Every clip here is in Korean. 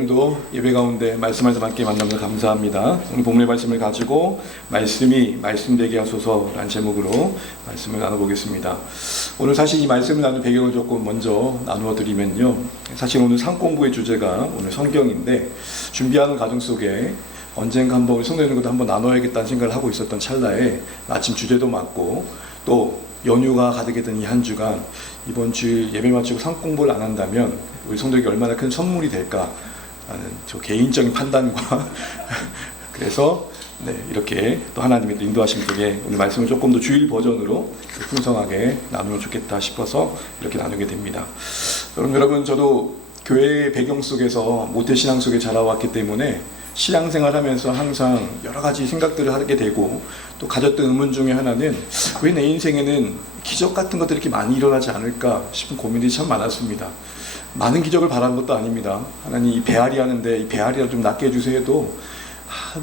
오늘도 예배 가운데 말씀에서 함께 만남을 감사합니다. 오늘 본문의 말씀을 가지고 말씀이 말씀되게 하소서라는 제목으로 말씀을 나눠보겠습니다. 오늘 사실 이 말씀을 나눈 배경을 조금 먼저 나누어 드리면요, 사실 오늘 상공부의 주제가 오늘 성경인데, 준비하는 과정 속에 언젠가 한번 우리 성도님들 것도 한번 나눠야겠다는 생각을 하고 있었던 찰나에 마침 주제도 맞고 또 연휴가 가득히 된 이 한 주간 이번 주일 예배 마치고 상공부를 안 한다면 우리 성도에게 얼마나 큰 선물이 될까 하는 저 개인적인 판단과 그래서 이렇게 또 하나님의 또 인도하심 속에 오늘 말씀을 조금 더 주일 버전으로 풍성하게 나누면 좋겠다 싶어서 이렇게 나누게 됩니다. 여러분, 저도 교회의 배경 속에서 모태신앙 속에 자라왔기 때문에 신앙생활 하면서 항상 여러 가지 생각들을 하게 되고, 또 가졌던 의문 중에 하나는 왜 내 인생에는 기적 같은 것들이 이렇게 많이 일어나지 않을까 싶은 고민들이 참 많았습니다. 많은 기적을 바라는 것도 아닙니다. 하나님 이 배앓이 하는데 이 배앓이를 좀 낫게 해주세요 해도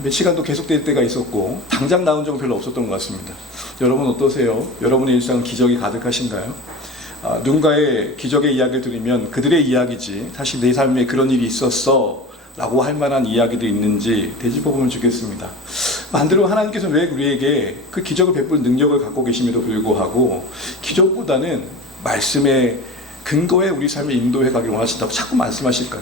몇 시간도 계속될 때가 있었고 당장 나은 적은 별로 없었던 것 같습니다. 여러분 어떠세요? 여러분의 일상은 기적이 가득하신가요? 누군가의 기적의 이야기를 들으면 그들의 이야기지 사실 내 삶에 그런 일이 있었어 라고 할 만한 이야기도 있는지 되짚어보면 좋겠습니다. 반대로 하나님께서 왜 우리에게 그 기적을 베풀 능력을 갖고 계심에도 불구하고 기적보다는 말씀의 근거에 우리 삶을 인도해 가기를 원하신다고 자꾸 말씀하실까요?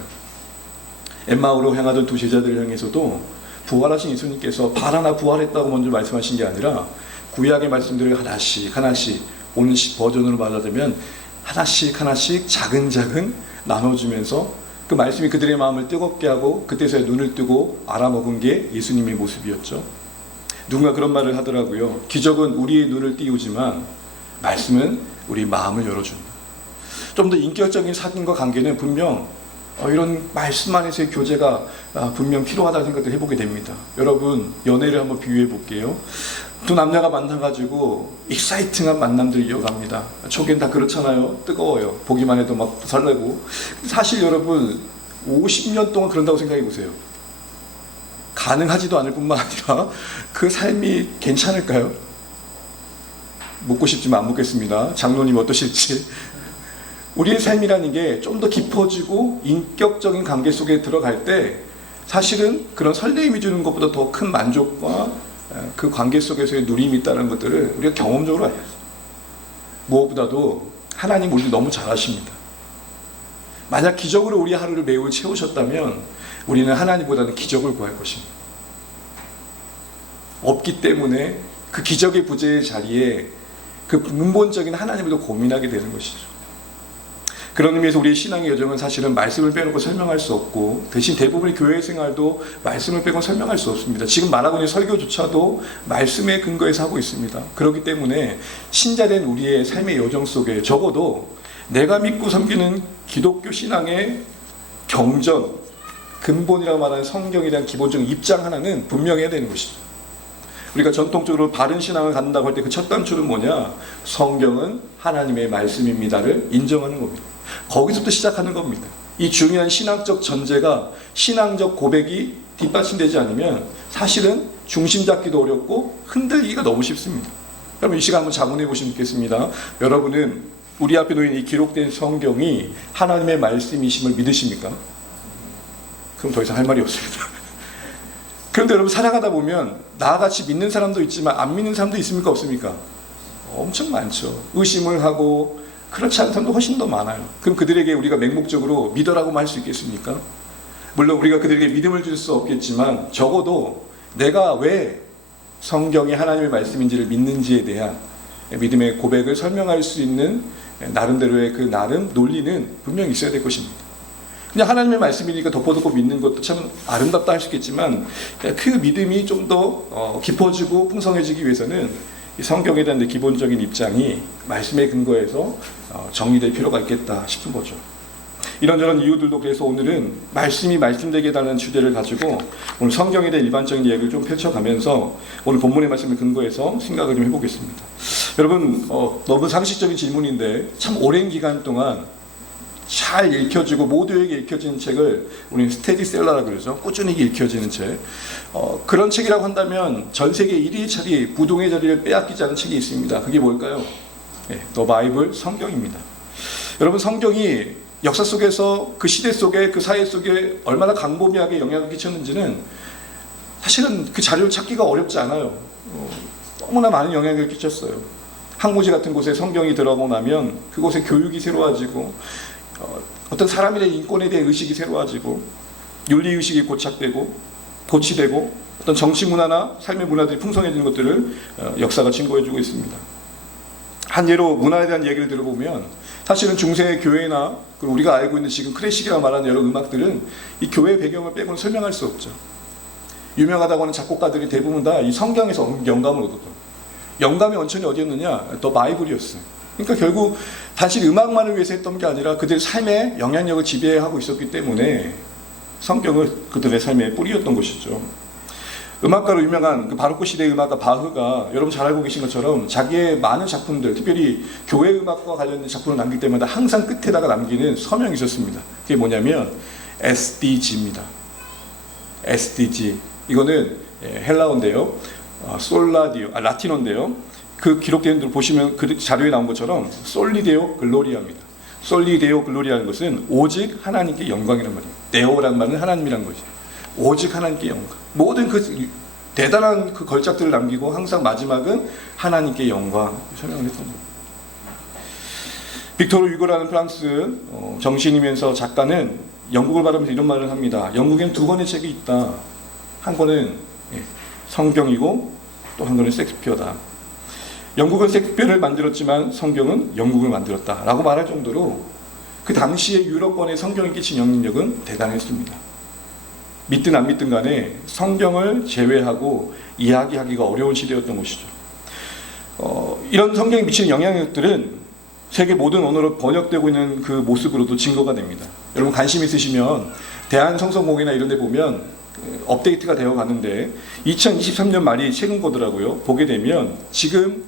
엠마오로 향하던 두 제자들을 향해서도 부활하신 예수님께서 바라나 부활했다고 먼저 말씀하신 게 아니라 구약의 말씀들을 하나씩 오늘 버전으로 말하자면 하나씩 작은 나눠주면서 그 말씀이 그들의 마음을 뜨겁게 하고 그때서야 눈을 뜨고 알아먹은 게 예수님의 모습이었죠. 누군가 그런 말을 하더라고요. 기적은 우리의 눈을 띄우지만 말씀은 우리 마음을 열어준다. 좀 더 인격적인 사귐과 관계는 분명 이런 말씀 안에서의 교제가 분명 필요하다는 생각을 해보게 됩니다. 여러분, 연애를 한번 비유해 볼게요. 두 남녀가 만나가지고 익사이팅한 만남들을 이어갑니다. 초기엔 다 그렇잖아요. 뜨거워요. 보기만 해도 막 설레고. 사실 여러분 50년 동안 그런다고 생각해 보세요. 가능하지도 않을 뿐만 아니라 그 삶이 괜찮을까요? 묻고 싶지만 안 묻겠습니다. 장로님 어떠실지. 우리의 삶이라는 게 좀 더 깊어지고 인격적인 관계 속에 들어갈 때 사실은 그런 설레임이 주는 것보다 더 큰 만족과 그 관계 속에서의 누림이 있다는 것들을 우리가 경험적으로 알아요. 무엇보다도 하나님 우리를 너무 잘 아십니다. 만약 기적으로 우리 하루를 매우 채우셨다면 우리는 하나님보다는 기적을 구할 것입니다. 없기 때문에 그 기적의 부재의 자리에 그 근본적인 하나님을 더 고민하게 되는 것이죠. 그런 의미에서 우리의 신앙의 여정은 사실은 말씀을 빼놓고 설명할 수 없고, 대신 대부분의 교회 생활도 말씀을 빼고 설명할 수 없습니다. 지금 말하고 있는 설교조차도 말씀의 근거에서 하고 있습니다. 그렇기 때문에 신자된 우리의 삶의 여정 속에 적어도 내가 믿고 섬기는 기독교 신앙의 경전, 근본이라고 말하는 성경에 대한 기본적인 입장 하나는 분명해야 되는 것이죠. 우리가 전통적으로 바른 신앙을 갖는다고 할 때 그 첫 단추는 뭐냐? 성경은 하나님의 말씀입니다를 인정하는 겁니다. 거기서부터 시작하는 겁니다. 이 중요한 신앙적 전제가, 신앙적 고백이 뒷받침되지 않으면 사실은 중심 잡기도 어렵고 흔들리기가 너무 쉽습니다. 그럼 이 시간 한번 자문해 보시면 좋겠습니다. 여러분은 우리 앞에 놓인 이 기록된 성경이 하나님의 말씀이심을 믿으십니까? 그럼 더 이상 할 말이 없습니다. 그런데 여러분, 살아가다 보면 나같이 믿는 사람도 있지만 안 믿는 사람도 있습니까? 없습니까? 엄청 많죠. 의심을 하고 그렇지 않은 사람도 훨씬 더 많아요. 그럼 그들에게 우리가 맹목적으로 믿어라고만 할 수 있겠습니까? 물론 우리가 그들에게 믿음을 줄 수 없겠지만 적어도 내가 왜 성경이 하나님의 말씀인지를 믿는지에 대한 믿음의 고백을 설명할 수 있는 나름대로의 그 나름 논리는 분명히 있어야 될 것입니다. 그냥 하나님의 말씀이니까 덮어놓고 믿는 것도 참 아름답다 할 수 있겠지만 그 믿음이 좀 더 깊어지고 풍성해지기 위해서는 이 성경에 대한 기본적인 입장이 말씀의 근거에서 정리될 필요가 있겠다 싶은 거죠. 이런저런 이유들도 그래서 오늘은 말씀이 말씀되게 해달라는 주제를 가지고 오늘 성경에 대한 일반적인 이야기를 좀 펼쳐가면서 오늘 본문의 말씀을 근거해서 생각을 좀 해보겠습니다. 여러분, 너무 상식적인 질문인데 참 오랜 기간 동안 잘 읽혀지고 모두에게 읽혀지는 책을 우리는 스테디셀러라고 그러죠. 꾸준히 읽혀지는 책. 그런 책이라고 한다면 전 세계 1위 자리, 부동의 자리를 빼앗기지 않은 책이 있습니다. 그게 뭘까요? 더 바이블, 성경입니다. 여러분, 성경이 역사 속에서 그 시대 속에 그 사회 속에 얼마나 광범위하게 영향을 끼쳤는지는 사실은 그 자료를 찾기가 어렵지 않아요. 너무나 많은 영향을 끼쳤어요. 항모지 같은 곳에 성경이 들어가고 나면 그곳에 교육이 새로워지고 어떤 사람에 대한 인권에 대한 의식이 새로워지고 윤리의식이 고치되고 어떤 정치 문화나 삶의 문화들이 풍성해지는 것들을 역사가 증거해주고 있습니다. 한 예로 문화에 대한 얘기를 들어보면 사실은 중세 교회나 그리고 우리가 알고 있는 지금 클래식이라고 말하는 여러 음악들은 이 교회 배경을 빼고는 설명할 수 없죠. 유명하다고 하는 작곡가들이 대부분 다 이 성경에서 영감을 얻었던, 영감의 원천이 어디였느냐? 더 바이블이었어요. 그러니까 결국 단지 음악만을 위해서 했던 게 아니라 그들의 삶에 영향력을 지배하고 있었기 때문에 성경을 그들의 삶에 뿌리였던 것이죠. 음악가로 유명한 그 바로크 시대의 음악가 바흐가 여러분 잘 알고 계신 것처럼 자기의 많은 작품들, 특별히 교회 음악과 관련된 작품을 남길 때마다 항상 끝에다가 남기는 서명이 있었습니다. 그게 뭐냐면 SDG입니다. SDG. 이거는 헬라어인데요. 라틴어인데요. 그 기록된 대로 보시면 그 자료에 나온 것처럼 솔리데오 글로리아입니다. 솔리데오 글로리아는 것은 오직 하나님께 영광이란 말이에요. 데오란 말은 하나님이란 거죠. 오직 하나님께 영광. 모든 그 대단한 그 걸작들을 남기고 항상 마지막은 하나님께 영광 설명을 했던 거예요. 빅토르 유고라는 프랑스 정신이면서 작가는 영국을 바라보면서 이런 말을 합니다. 영국엔 두 권의 책이 있다. 한 권은 성경이고 또 한 권은 셰익스피어다. 영국은 셰익스피어를 만들었지만 성경은 영국을 만들었다 라고 말할 정도로 그 당시에 유럽권의 성경이 끼친 영향력은 대단했습니다. 믿든 안 믿든 간에 성경을 제외하고 이야기하기가 어려운 시대였던 것이죠. 이런 성경이 미치는 영향력들은 세계 모든 언어로 번역되고 있는 그 모습으로도 증거가 됩니다. 여러분 관심 있으시면 대한성서공회나 이런 데 보면 업데이트가 되어 가는데 2023년 말이 최근 거더라고요. 보게 되면 지금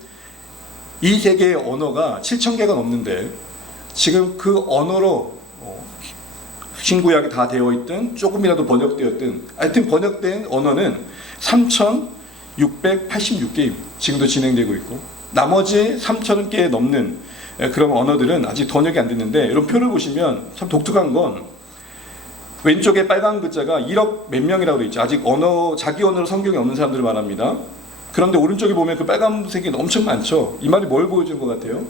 이 세계의 언어가 7,000개가 넘는데 지금 그 언어로 신구약이 다 되어 있든 조금이라도 번역되었든 하여튼 번역된 언어는 3,686개 지금도 진행되고 있고 나머지 3,000개 넘는 그런 언어들은 아직 번역이 안 됐는데 이런 표를 보시면 참 독특한 건 왼쪽에 빨간 글자가 1억 몇 명이라고 되어 있죠. 아직 자기 언어로 성경이 없는 사람들을 말합니다. 그런데 오른쪽에 보면 그 빨간색이 엄청 많죠. 이 말이 뭘 보여주는 것 같아요?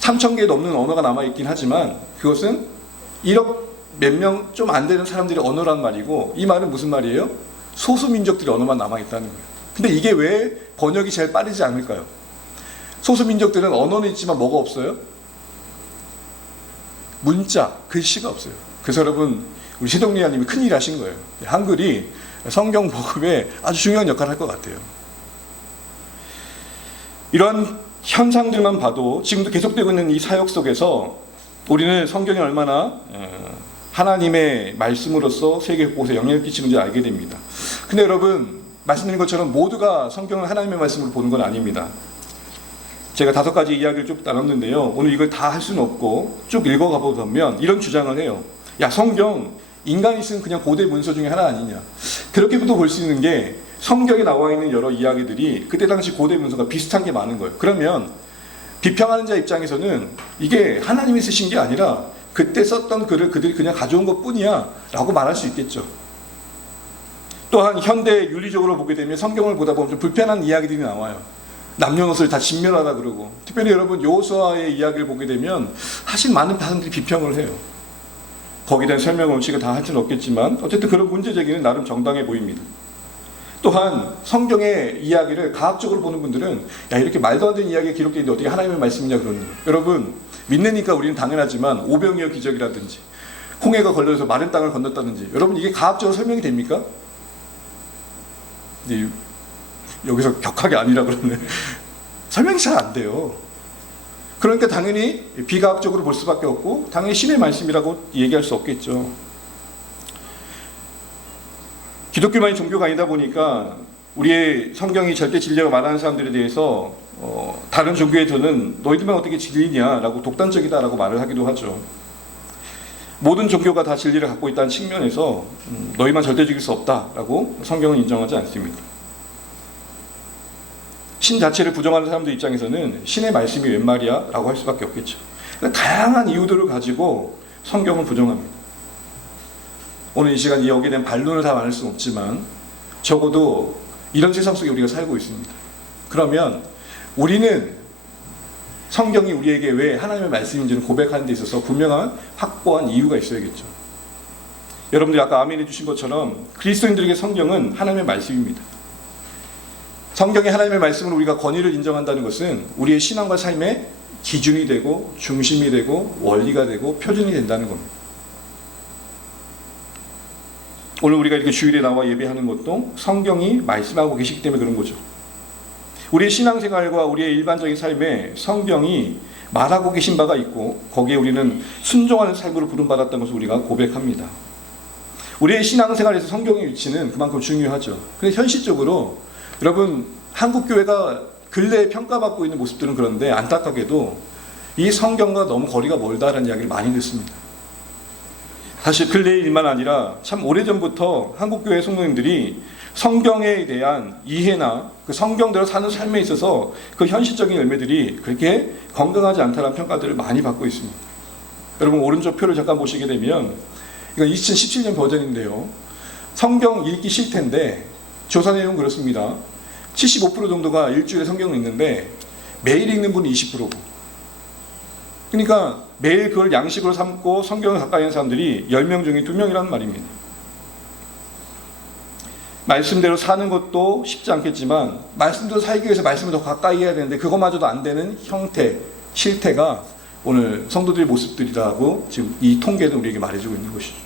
3,000개 넘는 언어가 남아있긴 하지만 그것은 1억 몇 명 좀 안 되는 사람들의 언어란 말이고 이 말은 무슨 말이에요? 소수민족들의 언어만 남아있다는 거예요. 근데 이게 왜 번역이 제일 빠르지 않을까요? 소수민족들은 언어는 있지만 뭐가 없어요? 문자, 글씨가 없어요. 그래서 여러분 우리 시동리아님이 큰일 하신 거예요. 한글이 성경 복음에 아주 중요한 역할을 할 것 같아요. 이런 현상들만 봐도 지금도 계속되고 있는 이 사역 속에서 우리는 성경이 얼마나 하나님의 말씀으로서 세계 곳에 영향을 끼치는지 알게 됩니다. 근데 여러분 말씀드린 것처럼 모두가 성경을 하나님의 말씀으로 보는 건 아닙니다. 제가 5가지 이야기를 쭉 나눴는데요. 오늘 이걸 다 할 수는 없고 쭉 읽어가 보면 이런 주장을 해요. 야, 성경 인간이 쓴 그냥 고대 문서 중에 하나 아니냐. 그렇게도 볼 수 있는 게 성경에 나와 있는 여러 이야기들이 그때 당시 고대 문서가 비슷한 게 많은 거예요. 그러면 비평하는 자 입장에서는 이게 하나님이 쓰신 게 아니라 그때 썼던 글을 그들이 그냥 가져온 것 뿐이야 라고 말할 수 있겠죠. 또한 현대 윤리적으로 보게 되면 성경을 보다 보면 좀 불편한 이야기들이 나와요. 남녀노소를 다 진멸하다 그러고, 특별히 여러분 여호수아의 이야기를 보게 되면 사실 많은 사람들이 비평을 해요. 거기에 대한 설명 음식을 다 할 수는 없겠지만 어쨌든 그런 문제 제기는 나름 정당해 보입니다. 또한 성경의 이야기를 과학적으로 보는 분들은 야, 이렇게 말도 안 되는 이야기가 기록되어 있는데 어떻게 하나님의 말씀이냐 그러는 거예요. 여러분 믿으니까 우리는 당연하지만 오병이어 기적이라든지 홍해가 걸려서 마른 땅을 건넜다든지 여러분 이게 과학적으로 설명이 됩니까? 네, 여기서 격하게 아니라 그러네. 설명이 잘 안 돼요. 그러니까 당연히 비과학적으로 볼 수밖에 없고 당연히 신의 말씀이라고 얘기할 수 없겠죠. 기독교만이 종교가 아니다 보니까 우리의 성경이 절대 진리라고 말하는 사람들에 대해서 다른 종교에서는 너희들만 어떻게 진리냐라고 독단적이다라고 말을 하기도 하죠. 모든 종교가 다 진리를 갖고 있다는 측면에서 너희만 절대적일 수 없다라고 성경은 인정하지 않습니다. 신 자체를 부정하는 사람들 입장에서는 신의 말씀이 웬 말이야? 라고 할 수밖에 없겠죠. 그러니까 다양한 이유들을 가지고 성경을 부정합니다. 오늘 이 시간 여기에 대한 반론을 다 많을 수는 없지만 적어도 이런 세상 속에 우리가 살고 있습니다. 그러면 우리는 성경이 우리에게 왜 하나님의 말씀인지를 고백하는 데 있어서 분명한 확고한 이유가 있어야겠죠. 여러분들이 아까 아멘 해주신 것처럼 그리스도인들에게 성경은 하나님의 말씀입니다. 성경이 하나님의 말씀으로 우리가 권위를 인정한다는 것은 우리의 신앙과 삶의 기준이 되고 중심이 되고 원리가 되고 표준이 된다는 겁니다. 오늘 우리가 이렇게 주일에 나와 예배하는 것도 성경이 말씀하고 계시기 때문에 그런 거죠. 우리의 신앙생활과 우리의 일반적인 삶에 성경이 말하고 계신 바가 있고 거기에 우리는 순종하는 삶으로 부름받았다는 것을 우리가 고백합니다. 우리의 신앙생활에서 성경의 위치는 그만큼 중요하죠. 근데 현실적으로 여러분 한국교회가 근래에 평가받고 있는 모습들은 그런데 안타깝게도 이 성경과 너무 거리가 멀다라는 이야기를 많이 듣습니다. 사실 근래의 일만 아니라 참 오래전부터 한국교회 성도님들이 성경에 대한 이해나 그 성경대로 사는 삶에 있어서 그 현실적인 열매들이 그렇게 건강하지 않다는 평가들을 많이 받고 있습니다. 여러분 오른쪽 표를 잠깐 보시게 되면 이건 2017년 버전인데요. 성경 읽기 싫텐데 조사 내용은 그렇습니다. 75% 정도가 일주일에 성경을 읽는데 매일 읽는 분이 20%고 그러니까 매일 그걸 양식으로 삼고 성경을 가까이 하는 사람들이 10명 중에 2명이라는 말입니다. 말씀대로 사는 것도 쉽지 않겠지만 말씀대로 살기 위해서 말씀을 더 가까이 해야 되는데 그것마저도 안 되는 형태, 실태가 오늘 성도들의 모습들이라고 지금 이 통계는 우리에게 말해주고 있는 것이죠.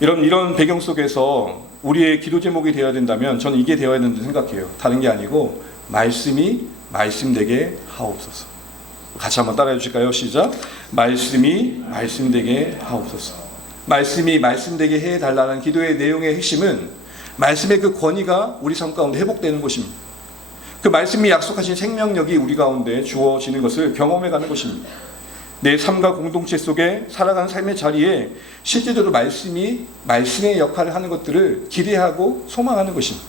이런 배경 속에서 우리의 기도 제목이 되어야 된다면 저는 이게 되어야 된다고 생각해요. 다른 게 아니고 말씀이 말씀되게 하옵소서. 같이 한번 따라해 주실까요? 시작. 말씀이 말씀되게 하옵소서. 말씀이 말씀되게 해달라는 기도의 내용의 핵심은 말씀의 그 권위가 우리 삶 가운데 회복되는 것입니다. 그 말씀이 약속하신 생명력이 우리 가운데 주어지는 것을 경험해가는 것입니다. 내 삶과 공동체 속에 살아가는 삶의 자리에 실제적으로 말씀이 말씀의 역할을 하는 것들을 기대하고 소망하는 것입니다.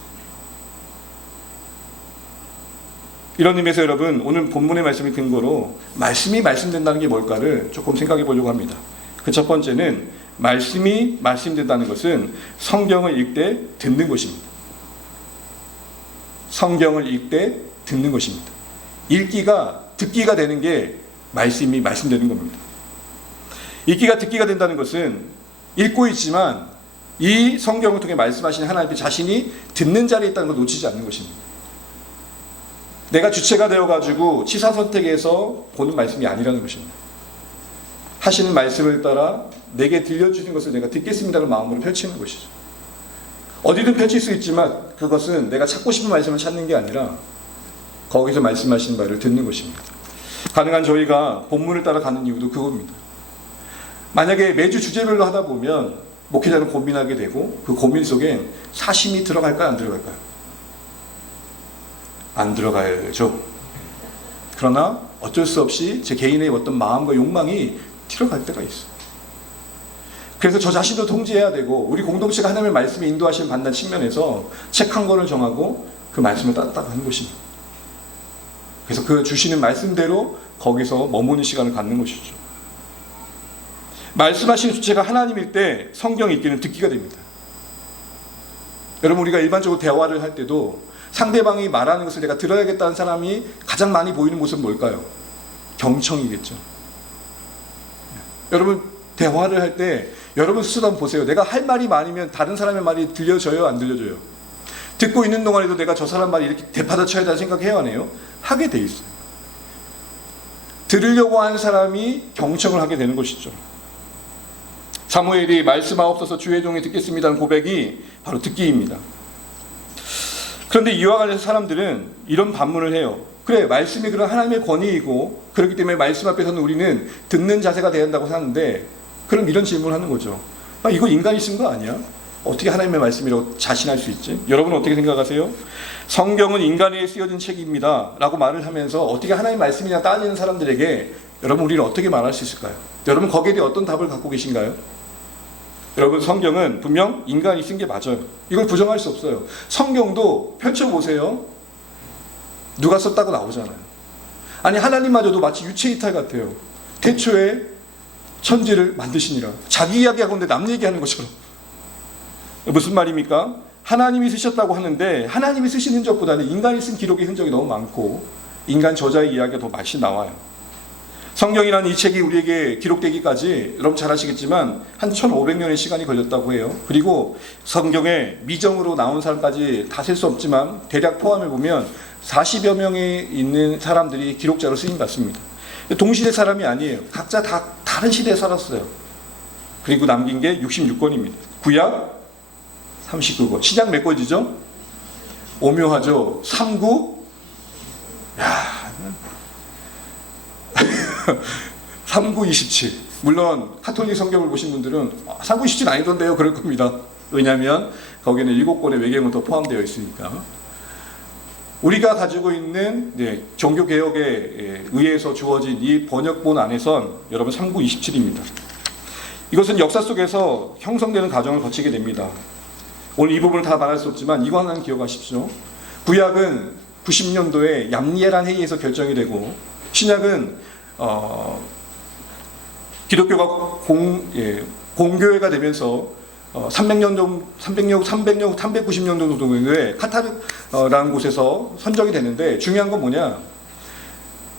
이런 의미에서 여러분 오늘 본문의 말씀의 근거로 말씀이 말씀된다는 게 뭘까를 조금 생각해 보려고 합니다. 그 첫 번째는 말씀이 말씀된다는 것은 성경을 읽되 듣는 것입니다. 성경을 읽되 듣는 것입니다. 읽기가 듣기가 되는 게 말씀이 말씀되는 겁니다. 읽기가 듣기가 된다는 것은 읽고 있지만 이 성경을 통해 말씀하시는 하나님 자신이 듣는 자리에 있다는 걸 놓치지 않는 것입니다. 내가 주체가 되어가지고 취사 선택해서 보는 말씀이 아니라는 것입니다. 하시는 말씀을 따라 내게 들려주신 것을 내가 듣겠습니다라는 마음으로 펼치는 것이죠. 어디든 펼칠 수 있지만 그것은 내가 찾고 싶은 말씀을 찾는 게 아니라 거기서 말씀하시는 말을 듣는 것입니다. 가능한 저희가 본문을 따라 가는 이유도 그겁니다. 만약에 매주 주제별로 하다 보면 목회자는 고민하게 되고 그 고민 속엔 사심이 들어갈까요? 안 들어갈까요? 안 들어가야죠. 그러나 어쩔 수 없이 제 개인의 어떤 마음과 욕망이 들어갈 때가 있어요. 그래서 저 자신도 통제해야 되고 우리 공동체가 하나님의 말씀에 인도하시는 받는 측면에서 책 한 권을 정하고 그 말씀을 따뜻하게 하는 것입니다. 그래서 그 주시는 말씀대로 거기서 머무는 시간을 갖는 것이죠. 말씀하시는 주체가 하나님일 때 성경 읽기는 듣기가 됩니다. 여러분 우리가 일반적으로 대화를 할 때도 상대방이 말하는 것을 내가 들어야겠다는 사람이 가장 많이 보이는 모습은 뭘까요? 경청이겠죠. 여러분 대화를 할 때 여러분 스스로 한번 보세요. 내가 할 말이 많으면 다른 사람의 말이 들려져요? 안 들려져요? 듣고 있는 동안에도 내가 저 사람 말이 이렇게 대받아쳐야 된다는 생각해야 하네요? 하게 돼 있어요. 들으려고 하는 사람이 경청을 하게 되는 것이죠. 사무엘이 말씀하옵소서 주의 종이 듣겠습니다는 고백이 바로 듣기입니다. 그런데 이와 관련해서 사람들은 이런 반문을 해요. 그래, 말씀이 그런 하나님의 권위이고 그렇기 때문에 말씀 앞에서는 우리는 듣는 자세가 돼야 한다고 하는데 그럼 이런 질문을 하는 거죠. 아, 이거 인간이 쓴 거 아니야? 어떻게 하나님의 말씀이라고 자신할 수 있지? 여러분은 어떻게 생각하세요? 성경은 인간에 쓰여진 책입니다 라고 말을 하면서 어떻게 하나님의 말씀이냐 따지는 사람들에게 여러분 우리는 어떻게 말할 수 있을까요? 여러분 거기에 대해 어떤 답을 갖고 계신가요? 여러분 성경은 분명 인간이 쓴 게 맞아요. 이걸 부정할 수 없어요. 성경도 펼쳐보세요. 누가 썼다고 나오잖아요. 아니 하나님마저도 마치 유체이탈 같아요. 태초에 천지를 만드시니라. 자기 이야기하고 있는데 남 얘기하는 것처럼. 무슨 말입니까? 하나님이 쓰셨다고 하는데 하나님이 쓰신 흔적보다는 인간이 쓴 기록의 흔적이 너무 많고 인간 저자의 이야기가 더 많이 나와요. 성경이라는 이 책이 우리에게 기록되기까지 여러분 잘 아시겠지만 한 1500년의 시간이 걸렸다고 해요. 그리고 성경에 미정으로 나온 사람까지 다 셀 수 없지만 대략 포함해 보면 40여 명이 있는 사람들이 기록자로 쓰임 받습니다. 동시대 사람이 아니에요. 각자 다 다른 시대에 살았어요. 그리고 남긴 게 66권입니다. 구약 39권. 신약 몇 권이죠? 오묘하죠. 39. 야. 3927. 물론 카톨릭 성경을 보신 분들은 3927 아니던데요. 그럴 겁니다. 왜냐하면 거기는 7권의 외경은 더 포함되어 있으니까. 우리가 가지고 있는 종교개혁에 의해서 주어진 이 번역본 안에선 여러분 3927입니다. 이것은 역사 속에서 형성되는 과정을 거치게 됩니다. 오늘 이 부분을 다 말할 수 없지만 이거 하나는 기억하십시오. 구약은 90년도에 얌리에란 회의에서 결정이 되고 신약은 기독교가 공교회가 되면서 390년 정도에 카타르라는 곳에서 선정이 되는데 중요한 건 뭐냐?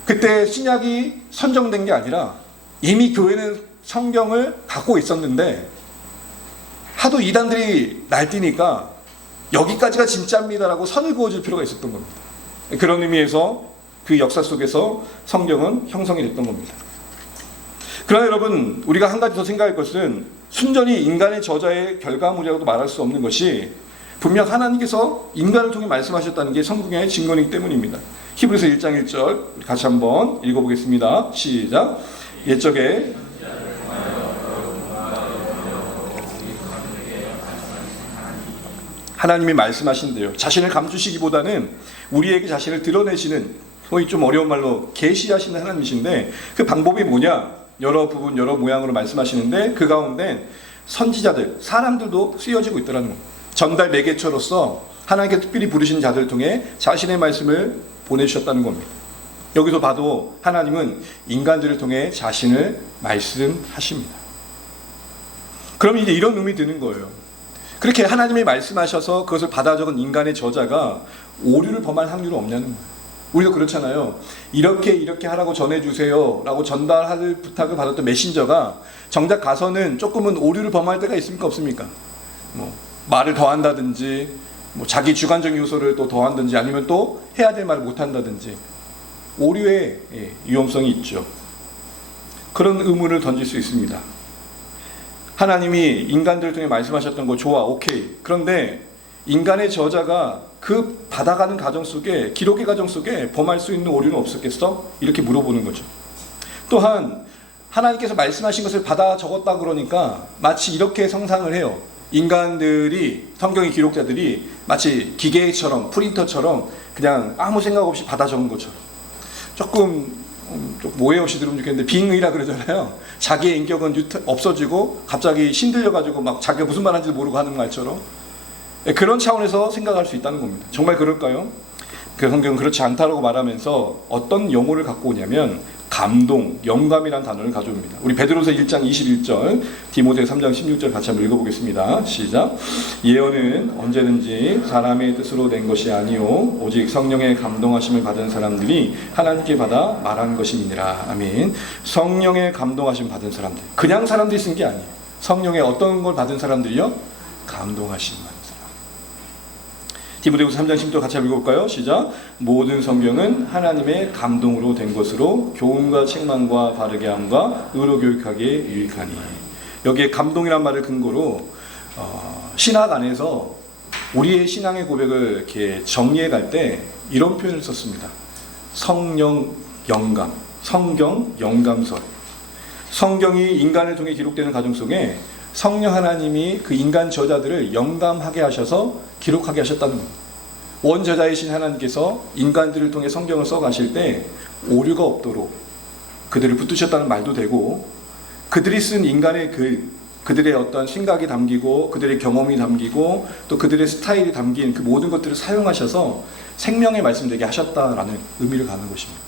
그때 신약이 선정된 게 아니라 이미 교회는 성경을 갖고 있었는데 하도 이단들이 날뛰니까 여기까지가 진짜입니다라고 선을 그어줄 필요가 있었던 겁니다. 그런 의미에서 그 역사 속에서 성경은 형성이 됐던 겁니다. 그러나 여러분 우리가 한 가지 더 생각할 것은 순전히 인간의 저자의 결과물이라고도 말할 수 없는 것이 분명 하나님께서 인간을 통해 말씀하셨다는 게 성경의 증거이기 때문입니다. 히브리서 1장 1절 같이 한번 읽어보겠습니다. 시작. 옛적에 하나님이 말씀하신대요. 자신을 감추시기보다는 우리에게 자신을 드러내시는 소위 좀 어려운 말로 계시하시는 하나님이신데 그 방법이 뭐냐? 여러 부분 여러 모양으로 말씀하시는데 그 가운데 선지자들 사람들도 쓰여지고 있더라는 겁니다. 전달 매개처로서 하나님께 특별히 부르신 자들을 통해 자신의 말씀을 보내주셨다는 겁니다. 여기서 봐도 하나님은 인간들을 통해 자신을 말씀하십니다. 그럼 이제 이런 의미 드는 거예요. 그렇게 하나님이 말씀하셔서 그것을 받아 적은 인간의 저자가 오류를 범할 확률은 없냐는 거예요. 우리도 그렇잖아요. 이렇게 하라고 전해주세요 라고 전달할 부탁을 받았던 메신저가 정작 가서는 조금은 오류를 범할 때가 있습니까? 없습니까? 말을 더한다든지 자기 주관적인 요소를 또 더한다든지 아니면 또 해야 될 말을 못한다든지 오류의 위험성이 있죠. 그런 의문을 던질 수 있습니다. 하나님이 인간들을 통해 말씀하셨던 거 좋아, 오케이. 그런데 인간의 저자가 그 받아가는 과정 속에 기록의 과정 속에 범할 수 있는 오류는 없었겠어? 이렇게 물어보는 거죠. 또한 하나님께서 말씀하신 것을 받아 적었다 그러니까 마치 이렇게 상상을 해요. 인간들이 성경의 기록자들이 마치 기계처럼 프린터처럼 그냥 아무 생각 없이 받아 적은 것처럼 좀 오해 없이 들으면 좋겠는데 빙의라 그러잖아요. 자기의 인격은 없어지고 갑자기 신들려가지고 막 자기가 무슨 말 하는지도 모르고 하는 말처럼 그런 차원에서 생각할 수 있다는 겁니다. 정말 그럴까요? 그 성경은 그렇지 않다라고 말하면서 어떤 용어를 갖고 오냐면 감동, 영감이라는 단어를 가져옵니다. 우리 베드로서 1장 21절, 디모데 3장 16절 같이 한번 읽어보겠습니다. 시작. 예언은 언제든지 사람의 뜻으로 낸 것이 아니요 오직 성령의 감동하심을 받은 사람들이 하나님께 받아 말한 것이니라. 아멘. 성령의 감동하심 받은 사람들, 그냥 사람들이 쓴 게 아니에요. 성령의 어떤 걸 받은 사람들이요? 감동하심 받은 사람. 디모데후서 3장 10절 같이 한번 읽어볼까요? 시작. 모든 성경은 하나님의 감동으로 된 것으로 교훈과 책망과 바르게 함과 의로 교육하기에 유익하니. 여기에 감동이란 말을 근거로 신학 안에서 우리의 신앙의 고백을 이렇게 정리해 갈 때 이런 표현을 썼습니다. 성령 영감, 성경 영감설. 성경이 인간을 통해 기록되는 과정 속에 성령 하나님이 그 인간 저자들을 영감하게 하셔서 기록하게 하셨다는 겁니다. 원저자이신 하나님께서 인간들을 통해 성경을 써가실 때 오류가 없도록 그들을 붙드셨다는 말도 되고, 그들이 쓴 인간의 그들의 어떤 생각이 담기고 그들의 경험이 담기고 또 그들의 스타일이 담긴 그 모든 것들을 사용하셔서 생명의 말씀되게 하셨다라는 의미를 갖는 것입니다.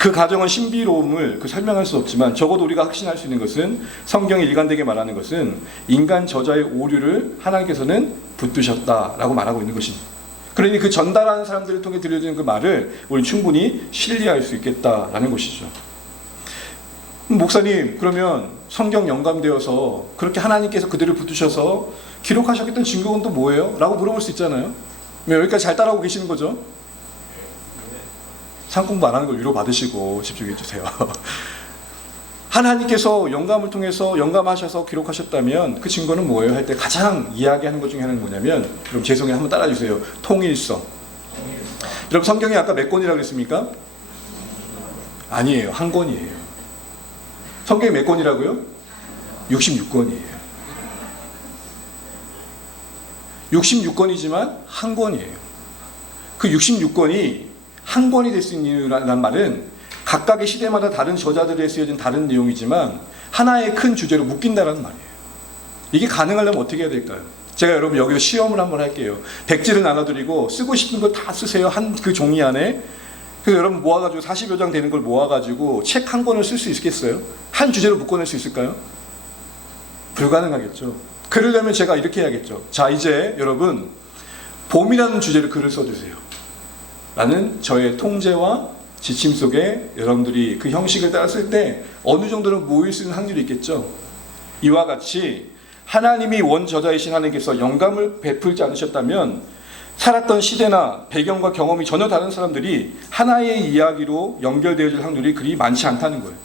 그 가정의 신비로움을 설명할 수 없지만 적어도 우리가 확신할 수 있는 것은 성경이 일관되게 말하는 것은 인간 저자의 오류를 하나님께서는 붙드셨다라고 말하고 있는 것입니다. 그러니 그 전달하는 사람들을 통해 들려지는 그 말을 우리 충분히 신뢰할 수 있겠다라는 것이죠. 목사님, 그러면 성경 영감되어서 그렇게 하나님께서 그들을 붙드셔서 기록하셨던 증거는 또 뭐예요? 라고 물어볼 수 있잖아요. 여기까지 잘 따라오고 계시는 거죠? 상공부 안 하는 걸 위로 받으시고 집중해 주세요. 하나님께서 영감을 통해서 영감하셔서 기록하셨다면 그 증거는 뭐예요? 할 때 가장 이야기하는 것 중에 하나는 뭐냐면, 여러분 제 성에 한번 따라주세요. 통일성. 여러분 성경이 아까 몇 권이라고 그랬습니까? 아니에요. 한 권이에요. 성경이 몇 권이라고요? 66권이에요. 66권이지만 한 권이에요. 그 66권이 한 권이 될 수 있는 이유라는 말은 각각의 시대마다 다른 저자들에 쓰여진 다른 내용이지만 하나의 큰 주제로 묶인다는 말이에요. 이게 가능하려면 어떻게 해야 될까요? 제가 여러분 여기서 시험을 한번 할게요. 백지를 나눠드리고 쓰고 싶은 거 다 쓰세요. 한 그 종이 안에. 그래서 여러분 모아가지고 40여 장 되는 걸 모아가지고 책 한 권을 쓸 수 있겠어요? 한 주제로 묶어낼 수 있을까요? 불가능하겠죠. 그러려면 제가 이렇게 해야겠죠. 자, 이제 여러분 봄이라는 주제로 글을 써주세요. 라는 저의 통제와 지침 속에 여러분들이 그 형식을 따랐을 때 어느 정도는 모일 수 있는 확률이 있겠죠. 이와 같이 하나님이 원저자이신 하나님께서 영감을 베풀지 않으셨다면 살았던 시대나 배경과 경험이 전혀 다른 사람들이 하나의 이야기로 연결되어질 확률이 그리 많지 않다는 거예요.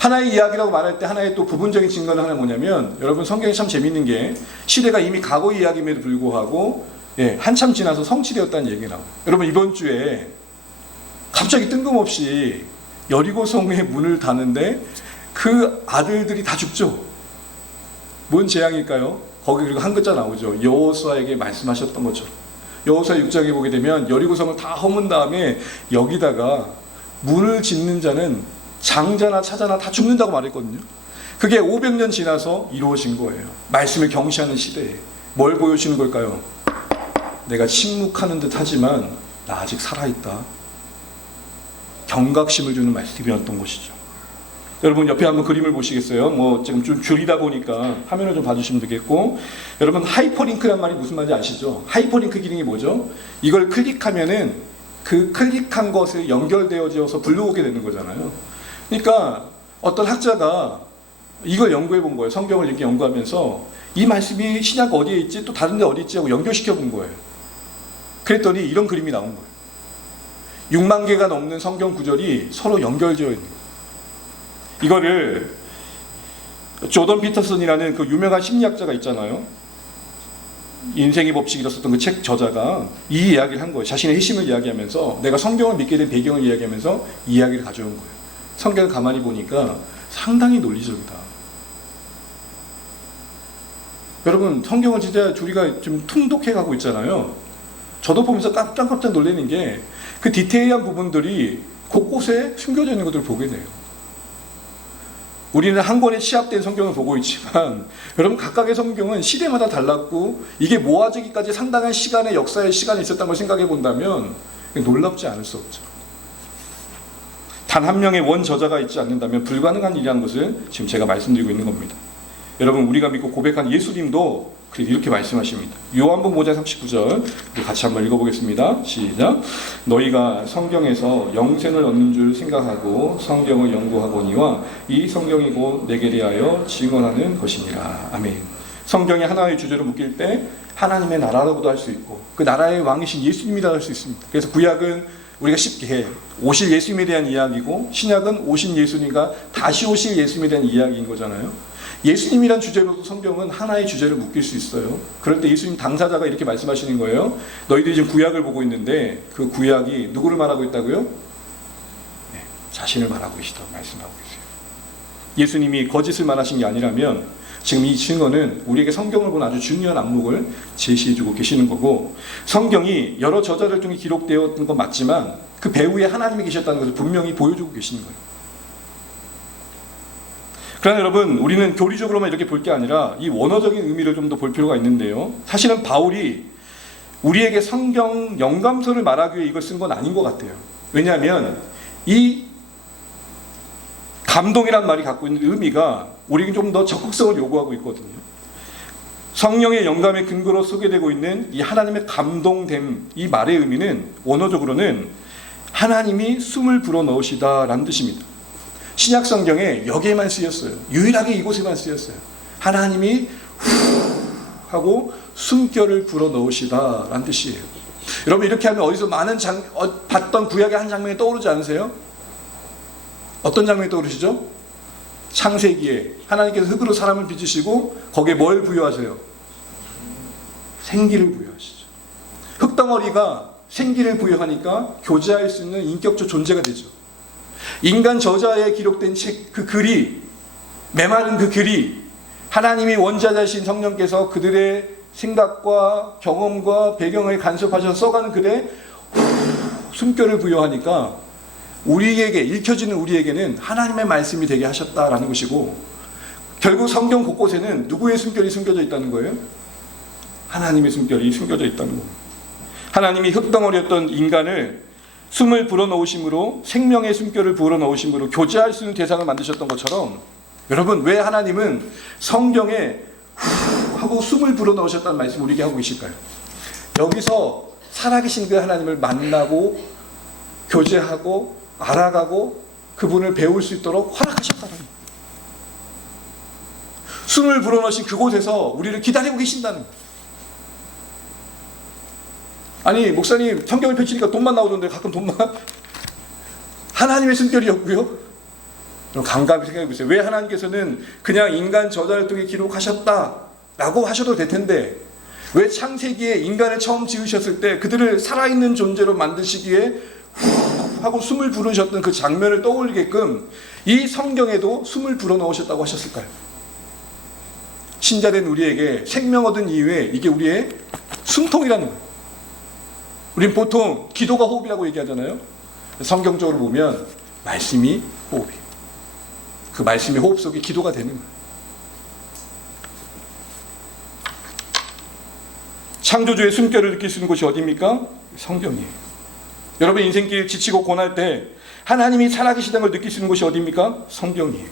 하나의 이야기라고 말할 때 하나의 또 부분적인 증거는 하나 뭐냐면, 여러분 성경이 참 재밌는 게 시대가 이미 과거 이야기임에도 불구하고 한참 지나서 성취되었다는 얘기가 나와요. 여러분 이번 주에 갑자기 뜬금없이 여리고성의 문을 닫는데 그 아들들이 다 죽죠. 뭔 재앙일까요? 거기 그리고 한 글자 나오죠. 여호수아에게 말씀하셨던 것처럼. 여호수아 6장에 보게 되면 여리고성을 다 허문 다음에 여기다가 문을 짓는 자는 장자나 차자나 다 죽는다고 말했거든요. 그게 500년 지나서 이루어진 거예요. 말씀을 경시하는 시대에 뭘 보여주는 걸까요? 내가 침묵하는 듯 하지만 나 아직 살아있다. 경각심을 주는 말씀이었던 것이죠. 여러분 옆에 한번 그림을 보시겠어요? 뭐 지금 좀 줄이다 보니까 화면을 좀 봐주시면 되겠고, 여러분 하이퍼링크란 말이 무슨 말인지 아시죠? 하이퍼링크 기능이 뭐죠? 이걸 클릭하면은 그 클릭한 것에 연결되어져서 불러오게 되는 거잖아요. 그러니까 어떤 학자가 이걸 연구해 본 거예요. 성경을 이렇게 연구하면서 이 말씀이 신약 어디에 있지? 또 다른 데 어디 있지? 하고 연결시켜 본 거예요. 그랬더니 이런 그림이 나온 거예요. 6만 개가 넘는 성경 구절이 서로 연결되어 있는 거예요. 이거를 조던 피터슨이라는 그 유명한 심리학자가 있잖아요. 인생의 법칙이라 썼던 그 책 저자가 이 이야기를 한 거예요. 자신의 회심을 이야기하면서 내가 성경을 믿게 된 배경을 이야기하면서 이 이야기를 가져온 거예요. 성경을 가만히 보니까 상당히 논리적이다. 여러분 성경을 진짜 우리가 좀 통독해 가고 있잖아요. 저도 보면서 깜짝 놀라는 게 그 디테일한 부분들이 곳곳에 숨겨져 있는 것들을 보게 돼요. 우리는 한 권에 취합된 성경을 보고 있지만 여러분 각각의 성경은 시대마다 달랐고 이게 모아지기까지 상당한 시간의 역사의 시간이 있었다는 걸 생각해 본다면 놀랍지 않을 수 없죠. 단 한 명의 원 저자가 있지 않는다면 불가능한 일이라는 것을 지금 제가 말씀드리고 있는 겁니다. 여러분 우리가 믿고 고백한 예수님도 이렇게 말씀하십니다. 요한복음 5장 39절 같이 한번 읽어보겠습니다. 시작. 너희가 성경에서 영생을 얻는 줄 생각하고 성경을 연구하거니와 이 성경이 곧 내게 대하여 증언하는 것이니라. 아멘. 성경이 하나의 주제로 묶일 때 하나님의 나라라고도 할 수 있고 그 나라의 왕이신 예수님이라 할 수 있습니다. 그래서 구약은 우리가 쉽게 오실 예수님에 대한 이야기고 신약은 오신 예수님과 다시 오실 예수님에 대한 이야기인 거잖아요. 예수님이란 주제로도 성경은 하나의 주제를 묶일 수 있어요. 그럴 때 예수님 당사자가 이렇게 말씀하시는 거예요. 너희들이 지금 구약을 보고 있는데 그 구약이 누구를 말하고 있다고요? 네, 자신을 말하고 계시다고 말씀하고 계세요. 예수님이 거짓을 말하신 게 아니라면 지금 이 증거는 우리에게 성경을 본 아주 중요한 안목을 제시해주고 계시는 거고, 성경이 여러 저자를 통해 기록되었던 건 맞지만 그 배후에 하나님이 계셨다는 것을 분명히 보여주고 계시는 거예요. 그러나 여러분 우리는 교리적으로만 이렇게 볼 게 아니라 이 원어적인 의미를 좀 더 볼 필요가 있는데요. 사실은 바울이 우리에게 성경 영감서를 말하기 위해 이걸 쓴 건 아닌 것 같아요. 왜냐하면 이 감동이란 말이 갖고 있는 의미가 우리에게 좀 더 적극성을 요구하고 있거든요. 성령의 영감의 근거로 소개되고 있는 이 하나님의 감동됨, 이 말의 의미는 원어적으로는 하나님이 숨을 불어넣으시다라는 뜻입니다. 신약 성경에 여기에만 쓰였어요. 유일하게 이곳에만 쓰였어요. 하나님이 후 하고 숨결을 불어넣으시다라는 뜻이에요. 여러분, 이렇게 하면 어디서 많은 봤던 구약의 한 장면이 떠오르지 않으세요? 어떤 장면이 떠오르시죠? 창세기에 하나님께서 흙으로 사람을 빚으시고 거기에 뭘 부여하세요? 생기를 부여하시죠. 흙덩어리가 생기를 부여하니까 교제할 수 있는 인격적 존재가 되죠. 인간 저자에 기록된 책, 그 글이, 메마른 그 글이 하나님이 원자자신 성령께서 그들의 생각과 경험과 배경을 간섭하셔서 써가는 글에 숨결을 부여하니까 우리에게, 읽혀지는 우리에게는 하나님의 말씀이 되게 하셨다라는 것이고, 결국 성경 곳곳에는 누구의 숨결이 숨겨져 있다는 거예요? 하나님의 숨결이 숨겨져 있다는 겁니다. 하나님이 흙덩어리였던 인간을 숨을 불어넣으심으로, 생명의 숨결을 불어넣으심으로 교제할 수 있는 대상을 만드셨던 것처럼, 여러분, 왜 하나님은 성경에 후 하고 숨을 불어넣으셨다는 말씀을 우리에게 하고 계실까요? 여기서 살아계신 그 하나님을 만나고 교제하고 알아가고 그분을 배울 수 있도록 허락하셨다는 거예요. 숨을 불어넣으신 그곳에서 우리를 기다리고 계신다는 거예요. 아니, 목사님 성경을 펼치니까 돈만 나오던데 가끔 돈만 하나님의 숨결이었고요. 그럼 감각을 생각해 보세요. 왜 하나님께서는 그냥 인간 저자를 통해 기록하셨다라고 하셔도 될 텐데, 왜 창세기에 인간을 처음 지으셨을 때 그들을 살아있는 존재로 만드시기에 후 하고 숨을 부르셨던 그 장면을 떠올리게끔 이 성경에도 숨을 불어넣으셨다고 하셨을까요? 신자된 우리에게 생명 얻은 이후에 이게 우리의 숨통이라는 거예요. 우린 보통 기도가 호흡이라고 얘기하잖아요. 성경적으로 보면 말씀이 호흡이에요. 그 말씀의 호흡 속에 기도가 되는 거예요. 창조주의 숨결을 느낄 수 있는 곳이 어디입니까? 성경이에요. 여러분 인생길 지치고 고날 때 하나님이 살아계시다는 걸 느낄 수 있는 곳이 어디입니까? 성경이에요.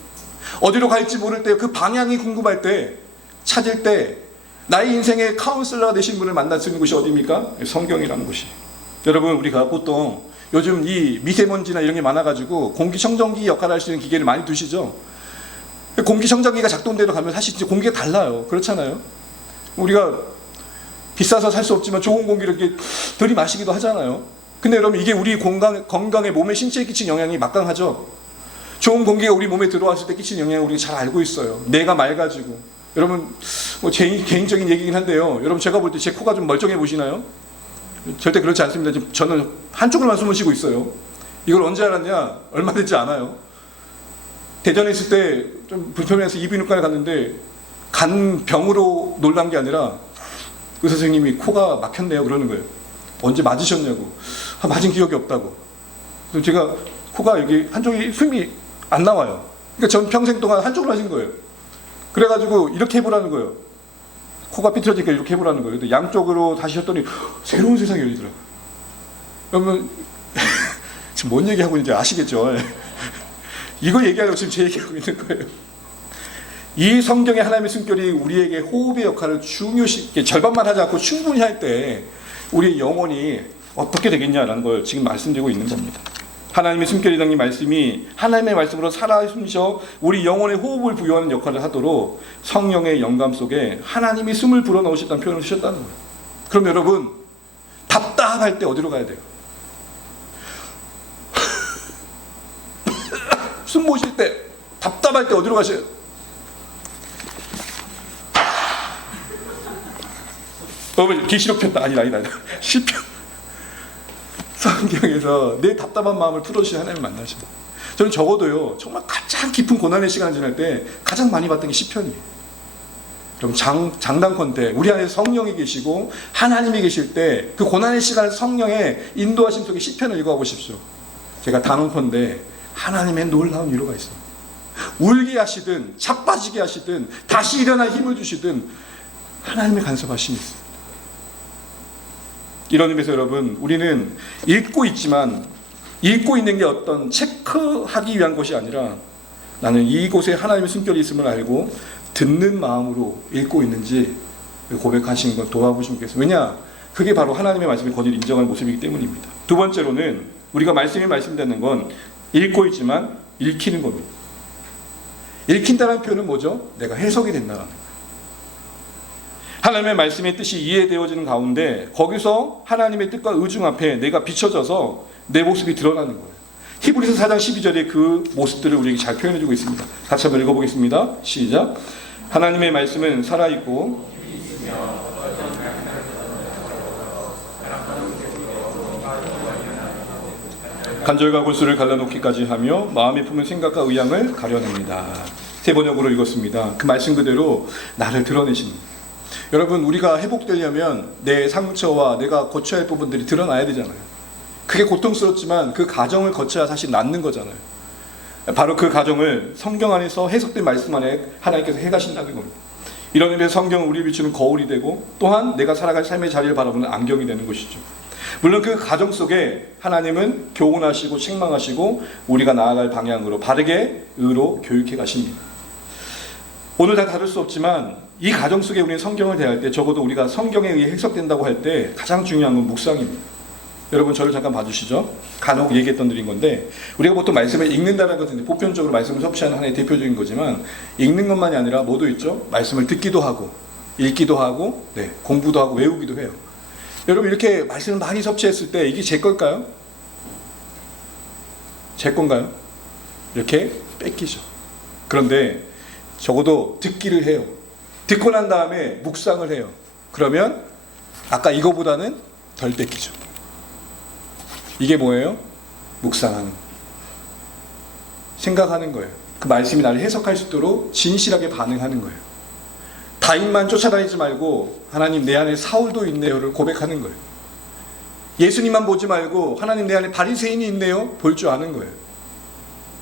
어디로 갈지 모를 때, 그 방향이 궁금할 때, 찾을 때 나의 인생의 카운슬러가 되신 분을 만날 수 있는 곳이 어디입니까? 성경이라는 곳이에요. 여러분, 우리가 보통 요즘 이 미세먼지나 이런 게 많아가지고 공기청정기 역할을 할 수 있는 기계를 많이 두시죠. 공기청정기가 작동대로 가면 사실 이제 공기가 달라요. 그렇잖아요. 우리가 비싸서 살 수 없지만 좋은 공기를 이렇게 들이마시기도 하잖아요. 근데 여러분, 이게 우리 건강에, 몸에, 신체에 끼친 영향이 막강하죠. 좋은 공기가 우리 몸에 들어왔을 때 끼친 영향을 우리가 잘 알고 있어요. 뇌가 맑아지고. 여러분, 뭐 제 개인적인 얘기긴 한데요. 여러분, 제가 볼 때 제 코가 좀 멀쩡해 보시나요? 절대 그렇지 않습니다. 지금 저는 한쪽으로만 숨을 쉬고 있어요. 이걸 언제 알았냐? 얼마 되지 않아요. 대전에 있을 때 좀 불편해서 이비인후과에 갔는데 간병으로 놀란 게 아니라 의사 선생님이 코가 막혔네요 그러는 거예요. 언제 맞으셨냐고. 맞은 기억이 없다고. 그래서 제가 코가 여기 한쪽이 숨이 안 나와요. 그러니까 전 평생 동안 한쪽으로 하신 거예요. 그래가지고 이렇게 해보라는 거예요. 코가 삐뚤어지니까 이렇게 해보라는 거예요. 근데 양쪽으로 다시 했더니 새로운 세상이 열리더라고요. 여러분 지금 뭔 얘기하고 있는지 아시겠죠? 이거 얘기하려고 지금 제 얘기하고 있는 거예요. 이 성경의 하나님의 숨결이 우리에게 호흡의 역할을 중요시, 절반만 하지 않고 충분히 할 때 우리의 영혼이 어떻게 되겠냐라는 걸 지금 말씀드리고 있는 겁니다. 하나님의 숨결이라는 이 말씀이 하나님의 말씀으로 살아 숨쉬어 우리 영혼의 호흡을 부여하는 역할을 하도록 성령의 영감 속에 하나님이 숨을 불어넣으셨다는 표현을 쓰셨다는 거예요. 그럼 여러분, 답답할 때 어디로 가야 돼요? 숨 못 쉴 때, 답답할 때 어디로 가셔요? 여러분, 계시록 폈다. 아니다. 시편. 성경에서 내 답답한 마음을 풀어주신 하나님을 만나십니다. 저는 적어도요, 정말 가장 깊은 고난의 시간을 지날 때 가장 많이 봤던 게 시편이에요. 그럼 장단컨대 우리 안에 성령이 계시고 하나님이 계실 때 그 고난의 시간을 성령의 인도하심 속에 시편을 읽어보십시오. 제가 단언컨대 하나님의 놀라운 위로가 있습니다. 울게 하시든 자빠지게 하시든 다시 일어날 힘을 주시든 하나님의 간섭하심이 있습니다. 이런 의미에서 여러분, 우리는 읽고 있지만 읽고 있는 게 어떤 체크하기 위한 것이 아니라 나는 이곳에 하나님의 숨결이 있음을 알고 듣는 마음으로 읽고 있는지 고백하시는 걸 돌아보시면 좋겠습니다. 왜냐? 그게 바로 하나님의 말씀의 권위를 인정하는 모습이기 때문입니다. 두 번째로는 우리가 말씀이 말씀되는 건 읽고 있지만 읽히는 겁니다. 읽힌다는 표현은 뭐죠? 내가 해석이 된다는 거예요. 하나님의 말씀의 뜻이 이해되어지는 가운데 거기서 하나님의 뜻과 의중 앞에 내가 비춰져서 내 모습이 드러나는 거예요. 히브리서 4장 12절에 그 모습들을 우리에게 잘 표현해주고 있습니다. 같이 한번 읽어보겠습니다. 시작. 하나님의 말씀은 살아있고 간절과 골수를 갈라놓기까지 하며 마음에 품은 생각과 의향을 가려냅니다. 세 번역으로 읽었습니다. 그 말씀 그대로 나를 드러내시는 거예요. 여러분, 우리가 회복되려면 내 상처와 내가 고쳐야 할 부분들이 드러나야 되잖아요. 그게 고통스럽지만 그 과정을 거쳐야 사실 낫는 거잖아요. 바로 그 과정을 성경 안에서 해석된 말씀 안에 하나님께서 해가신다는 겁니다. 이런 의미에서 성경은 우리 비추는 거울이 되고 또한 내가 살아갈 삶의 자리를 바라보는 안경이 되는 것이죠. 물론 그 과정 속에 하나님은 교훈하시고 책망하시고 우리가 나아갈 방향으로 바르게 의로 교육해 가십니다. 오늘 다 다룰 수 없지만 이 과정 속에 우리는 성경을 대할 때 적어도 우리가 성경에 의해 해석된다고 할 때 가장 중요한 건 묵상입니다. 여러분 저를 잠깐 봐주시죠. 간혹 얘기했던 드린 건데 우리가 보통 말씀을 읽는다는 것은 보편적으로 말씀을 섭취하는 하나의 대표적인 거지만 읽는 것만이 아니라 뭐도 있죠. 말씀을 듣기도 하고 읽기도 하고 공부도 하고 외우기도 해요. 여러분 이렇게 말씀을 많이 섭취했을 때 이게 제 걸까요? 제 건가요? 이렇게 뺏기죠. 그런데 적어도 듣기를 해요. 듣고 난 다음에 묵상을 해요. 그러면 아까 이거보다는 덜 뺏기죠. 이게 뭐예요? 묵상하는, 생각하는 거예요. 그 말씀이 나를 해석할 수 있도록 진실하게 반응하는 거예요. 다윗만 쫓아다니지 말고 하나님 내 안에 사울도 있네요를 고백하는 거예요. 예수님만 보지 말고 하나님 내 안에 바리새인이 있네요 볼 줄 아는 거예요.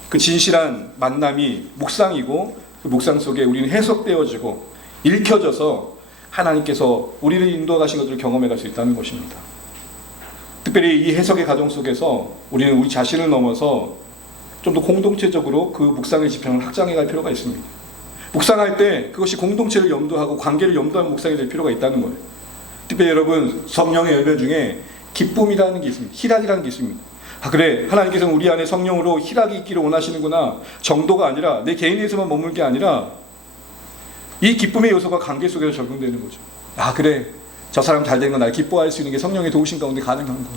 그 진실한 만남이 묵상이고 그 묵상 속에 우리는 해석되어지고 읽혀져서 하나님께서 우리를 인도해 가신 것들을 경험해 갈 수 있다는 것입니다. 특별히 이 해석의 과정 속에서 우리는 우리 자신을 넘어서 좀 더 공동체적으로 그 묵상의 지평을 확장해 갈 필요가 있습니다. 묵상할 때 그것이 공동체를 염두하고 관계를 염두하는 묵상이 될 필요가 있다는 거예요. 특별히 여러분 성령의 열매 중에 기쁨이라는 게 있습니다. 희락이라는 게 있습니다. 아 그래 하나님께서는 우리 안에 성령으로 희락이 있기를 원하시는구나 정도가 아니라 내 개인에서만 머물 게 아니라 이 기쁨의 요소가 관계 속에서 적용되는 거죠. 아 그래 저 사람 잘 되는 건 날 기뻐할 수 있는 게 성령의 도우신 가운데 가능한 거.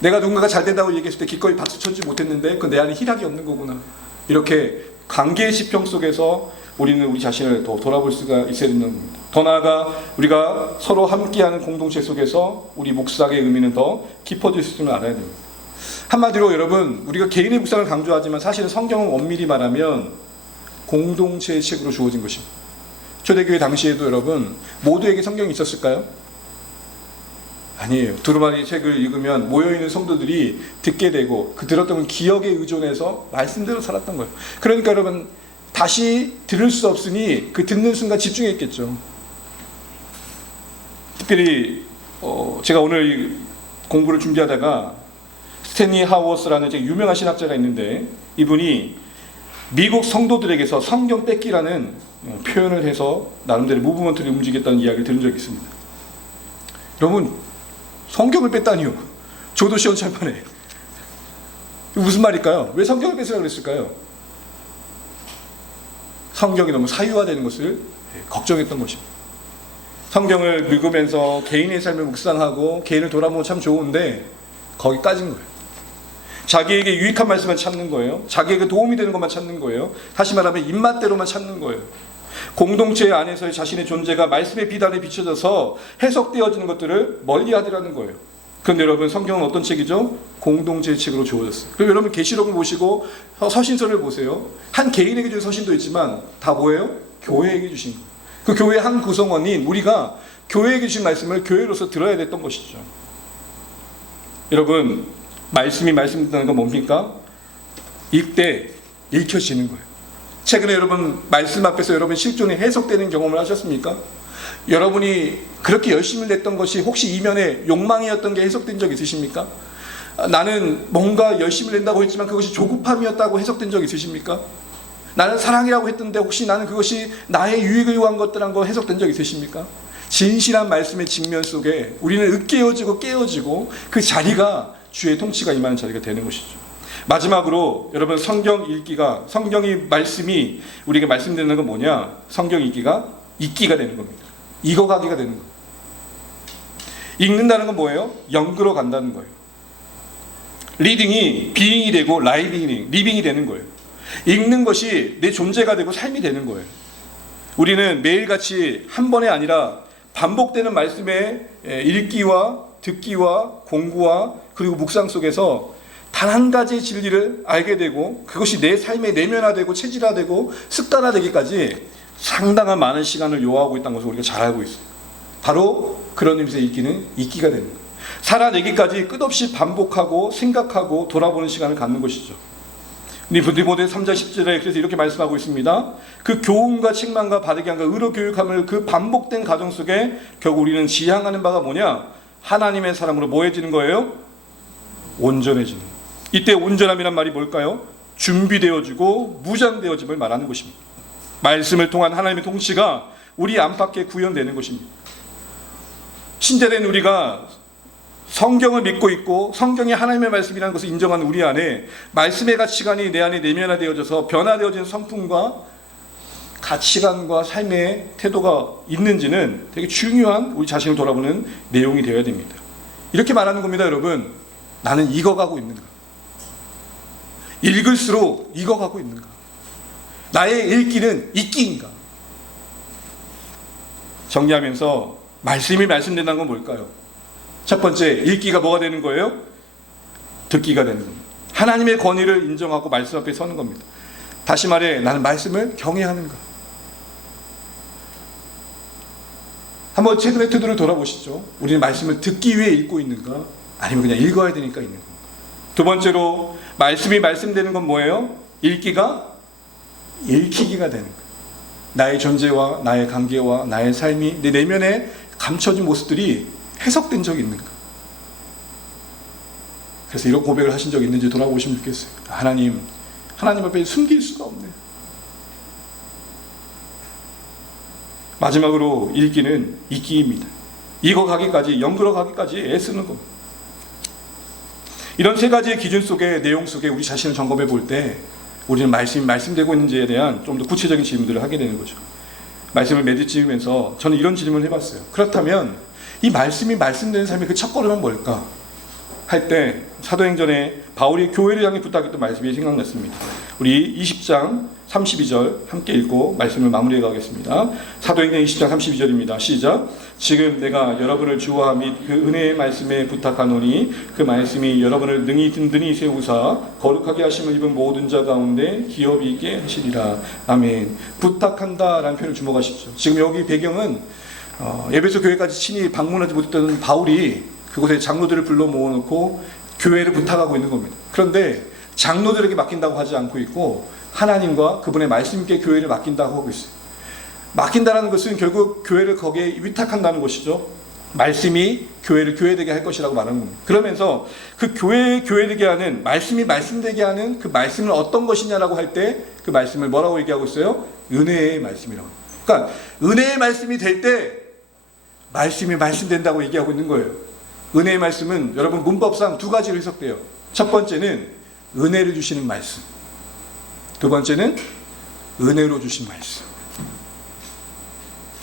내가 누군가가 잘 된다고 얘기했을 때 기꺼이 박수 쳐주지 못했는데 그 내 안에 희락이 없는 거구나. 이렇게 관계의 지평 속에서 우리는 우리 자신을 더 돌아볼 수가 있어야 된다는 겁니다. 더 나아가 우리가 서로 함께하는 공동체 속에서 우리 묵상의 의미는 더 깊어질 수 있음을 알아야 됩니다. 한마디로 여러분 우리가 개인의 묵상을 강조하지만 사실은 성경은 엄밀히 말하면 공동체의 책으로 주어진 것입니다. 초대교회 당시에도 여러분 모두에게 성경이 있었을까요? 아니에요. 두루마리 책을 읽으면 모여있는 성도들이 듣게 되고 그 들었던 건 기억에 의존해서 말씀대로 살았던 거예요. 그러니까 여러분 다시 들을 수 없으니 그 듣는 순간 집중했겠죠. 특별히 제가 오늘 공부를 준비하다가 스탠리 하워스라는 되게 유명한 신학자가 있는데 이분이 미국 성도들에게서 성경 뺏기라는 표현을 해서 나름대로 무브먼트를 움직였다는 이야기를 들은 적이 있습니다. 여러분 성경을 뺐다니요. 저도 시원찮만해. 무슨 말일까요? 왜 성경을 뺐으라고 그랬을까요? 성경이 너무 사유화되는 것을 걱정했던 것입니다. 성경을 읽으면서 개인의 삶을 묵상하고 개인을 돌아보면 참 좋은데 거기까지인 거예요. 자기에게 유익한 말씀만 찾는 거예요. 자기에게 도움이 되는 것만 찾는 거예요. 다시 말하면 입맛대로만 찾는 거예요. 공동체 안에서의 자신의 존재가 말씀의 비단에 비춰져서 해석되어지는 것들을 멀리하더라는 거예요. 그런데 여러분 성경은 어떤 책이죠? 공동체의 책으로 주어졌어요. 그럼 여러분 계시록을 보시고 서신서를 보세요. 한 개인에게 주신 서신도 있지만 다 뭐예요? 교회에게 주신 거예요. 그 교회의 한 구성원인 우리가 교회에게 주신 말씀을 교회로서 들어야 됐던 것이죠. 여러분 말씀이 말씀된다는 건 뭡니까? 읽되 읽혀지는 거예요. 최근에 여러분 말씀 앞에서 여러분 실존이 해석되는 경험을 하셨습니까? 여러분이 그렇게 열심히 냈던 것이 혹시 이면에 욕망이었던 게 해석된 적 있으십니까? 나는 뭔가 열심히 낸다고 했지만 그것이 조급함이었다고 해석된 적 있으십니까? 나는 사랑이라고 했던데 혹시 나는 그것이 나의 유익을 위한 것들한 거 해석된 적 있으십니까? 진실한 말씀의 직면 속에 우리는 으깨어지고 깨어지고 그 자리가 주의 통치가 임하는 자리가 되는 것이죠. 마지막으로 여러분, 성경 읽기가, 성경이 말씀이 우리에게 말씀드리는 건 뭐냐? 성경 읽기가 읽기가 되는 겁니다. 익어가기가 되는 거예요. 읽는다는 건 뭐예요? 연구로 간다는 거예요. 리딩이 비잉이 되고 리빙이 되는 거예요. 읽는 것이 내 존재가 되고 삶이 되는 거예요. 우리는 매일같이 한 번에 아니라 반복되는 말씀의 읽기와 듣기와 공부와 그리고 묵상 속에서 단 한 가지의 진리를 알게 되고 그것이 내 삶에 내면화되고 체질화되고 습관화되기까지 상당한 많은 시간을 요하고 있다는 것을 우리가 잘 알고 있어요. 바로 그런 의미에서 읽기는 읽기가 되는 거예요. 살아내기까지 끝없이 반복하고 생각하고 돌아보는 시간을 갖는 것이죠. 디모데 3장 10절에 그래서 이렇게 말씀하고 있습니다. 그 교훈과 책망과 바르게 함과 의로 교육함을 그 반복된 과정 속에 결국 우리는 지향하는 바가 뭐냐? 하나님의 사람으로 뭐해지는 거예요? 온전해지는 거예요. 이때 온전함이란 말이 뭘까요? 준비되어지고 무장되어짐을 말하는 것입니다. 말씀을 통한 하나님의 통치가 우리 안팎에 구현되는 것입니다. 신자된 우리가 성경을 믿고 있고 성경이 하나님의 말씀이라는 것을 인정하는 우리 안에 말씀의 가치관이 내 안에 내면화되어져서 변화되어진 성품과 가치관과 삶의 태도가 있는지는 되게 중요한 우리 자신을 돌아보는 내용이 되어야 됩니다. 이렇게 말하는 겁니다, 여러분. 나는 익어가고 있는가? 읽을수록 익어가고 있는가? 나의 읽기는 읽기인가? 정리하면서 말씀이 말씀된다는 건 뭘까요? 첫 번째, 읽기가 뭐가 되는 거예요? 듣기가 되는 겁니다. 하나님의 권위를 인정하고 말씀 앞에 서는 겁니다. 다시 말해, 나는 말씀을 경외하는가? 한번 최근의 태도를 돌아보시죠. 우리는 말씀을 듣기 위해 읽고 있는가? 아니면 그냥 읽어야 되니까 있는 건가? 두 번째로, 말씀이 말씀되는 건 뭐예요? 읽기가 읽히기가 되는 거예요. 나의 존재와 나의 관계와 나의 삶이 내 내면에 감춰진 모습들이 해석된 적이 있는가? 그래서 이런 고백을 하신 적이 있는지 돌아보시면 좋겠어요. 하나님 앞에 숨길 수가 없네요. 마지막으로 읽기는 읽기입니다. 익어가기까지, 연구러가기까지 애쓰는 겁니다. 이런 세 가지의 기준 속에, 내용 속에 우리 자신을 점검해 볼 때 우리는 말씀이 말씀되고 있는지에 대한 좀 더 구체적인 질문들을 하게 되는 거죠. 말씀을 매듭지으면서 저는 이런 질문을 해봤어요. 그렇다면 이 말씀이 말씀되는 삶의 그 첫걸음은 뭘까? 할 때 사도행전에 바울이 교회를 향해 부탁했던 말씀이 생각났습니다. 우리 20장 32절 함께 읽고 말씀을 마무리해 가겠습니다. 사도행전 20장 32절입니다. 시작. 지금 내가 여러분을 주와 및 그 은혜의 말씀에 부탁하노니 그 말씀이 여러분을 능히 든든히 세우사 거룩하게 하심을 입은 모든 자 가운데 기업이 있게 하시리라. 아멘. 부탁한다라는 표현을 주목하십시오. 지금 여기 배경은 에베소 교회까지 친히 방문하지 못했던 바울이 그곳에 장로들을 불러 모아놓고 교회를 부탁하고 있는 겁니다. 그런데 장로들에게 맡긴다고 하지 않고 있고 하나님과 그분의 말씀께 교회를 맡긴다고 하고 있어요. 맡긴다는 것은 결국 교회를 거기에 위탁한다는 것이죠. 말씀이 교회를 교회되게 할 것이라고 말하는 겁니다. 그러면서 그 교회되게 하는, 말씀이 말씀되게 하는 그 말씀은 어떤 것이냐라고 할 때 그 말씀을 뭐라고 얘기하고 있어요? 은혜의 말씀이라고. 그러니까 은혜의 말씀이 될 때 말씀이 말씀된다고 얘기하고 있는 거예요. 은혜의 말씀은 여러분 문법상 두 가지로 해석돼요. 첫 번째는 은혜를 주시는 말씀, 두 번째는 은혜로 주신 말씀.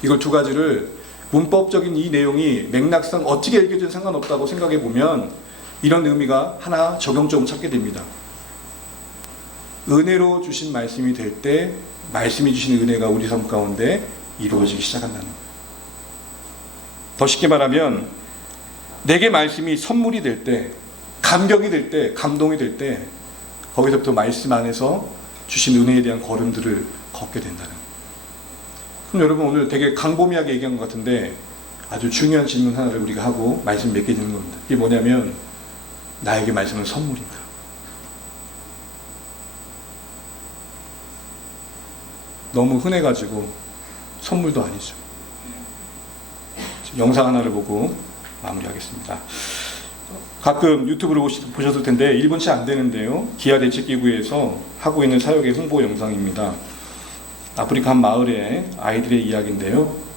이걸 두 가지를 문법적인 이 내용이 맥락상 어떻게 읽혀져도 상관없다고 생각해 보면 이런 의미가 하나 적용점을 찾게 됩니다. 은혜로 주신 말씀이 될 때 말씀이 주시는 은혜가 우리 삶 가운데 이루어지기 시작한다는 거예요. 더 쉽게 말하면 내게 말씀이 선물이 될 때, 감격이 될 때, 감동이 될 때 거기서부터 말씀 안에서 주신 은혜에 대한 걸음들을 걷게 된다는 거예요. 그럼 여러분 오늘 되게 광범위하게 얘기한 것 같은데 아주 중요한 질문 하나를 우리가 하고 말씀 맺게 되는 겁니다. 이게 뭐냐면 나에게 말씀은 선물인가? 너무 흔해가지고 선물도 아니죠. 영상 하나를 보고 마무리하겠습니다. 가끔 유튜브를 보셨을 텐데 1분 채 안 되는데요. 기아대책기구에서 하고 있는 사역의 홍보 영상입니다. 아프리카 한 마을의 아이들의 이야기인데요.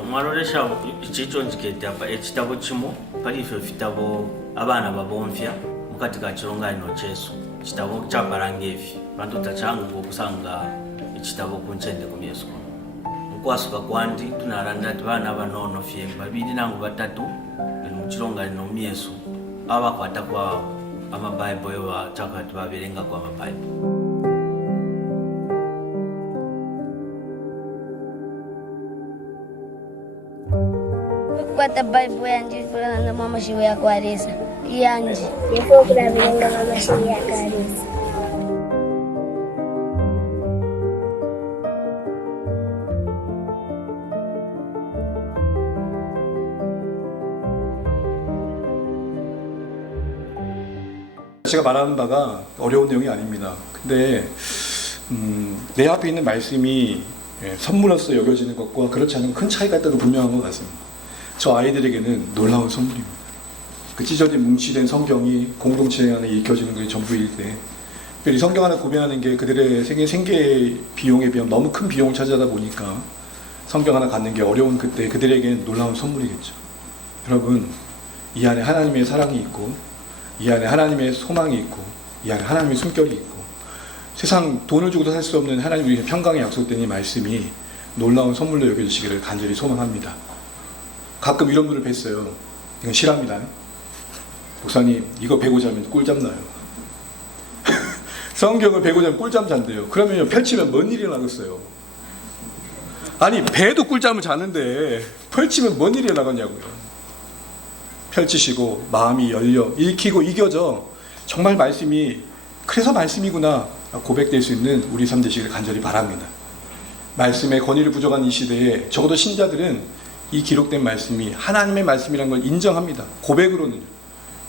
omwalolesha ekitonjekete ekitabo kimu paliife ebitabo abaana babonfya mukati ka kirunganiro kyesu kitabo kyabalanga evi bantu tachangu okusanga ekitabo kunchende kumyesu mukwasuka kwandi tunalanda ati baana banono fye babiri nangu batatu bali mukirunganiro myesu abakwata kwa amabayibuli ewachakati baberenga kwa amabayibuli. Kukwata Bible yanje na mama shiwe ya kwaresa yanje nifo kulabirenga mama shiwe ya kwaresa. 제가 말하는 바가 어려운 내용이 아닙니다. 근데 내 앞에 있는 말씀이 선물로서 여겨지는 것과 그렇지 않은 큰 차이가 있다도 분명한 것 같습니다. 저 아이들에게는 놀라운 선물입니다. 그 찢어진 뭉치된 성경이 공동체 안에 읽혀지는 게 전부일 때, 이 성경 하나 구매하는 게 그들의 생계 비용에 비하면 너무 큰 비용을 차지하다 보니까 성경 하나 갖는 게 어려운 그때 그들에게는 놀라운 선물이겠죠. 여러분, 이 안에 하나님의 사랑이 있고, 이 안에 하나님의 소망이 있고, 이 안에 하나님의 숨결이 있고, 세상 돈을 주고도 살 수 없는 하나님의 평강의 약속된 이 말씀이 놀라운 선물로 여겨지시기를 간절히 소망합니다. 가끔 이런 분을 뵀어요. 이건 실합니다. 목사님, 이거 베고 자면 꿀잠 나요. 성경을 베고 자면 꿀잠 잔대요. 그러면 펼치면 뭔 일이 나겠어요? 아니, 배도 꿀잠을 자는데 펼치면 뭔 일이 나겠냐고요. 펼치시고 마음이 열려 읽히고 이겨져 정말 말씀이 그래서 말씀이구나 고백될 수 있는 우리 삶 되시기를 간절히 바랍니다. 말씀의 권위를 부족한 이 시대에 적어도 신자들은 이 기록된 말씀이 하나님의 말씀이라는 걸 인정합니다. 고백으로는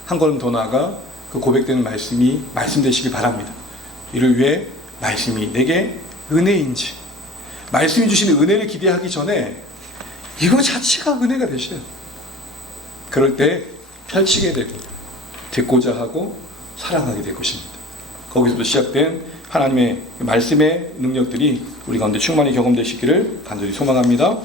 한 걸음 더 나아가 그 고백되는 말씀이 말씀 되시길 바랍니다. 이를 위해 말씀이 내게 은혜인지, 말씀이 주시는 은혜를 기대하기 전에 이거 자체가 은혜가 되셔요. 그럴 때 펼치게 되고 듣고자 하고 사랑하게 될 것입니다. 거기서부터 시작된 하나님의 말씀의 능력들이 우리 가운데 충만히 경험되시기를 간절히 소망합니다.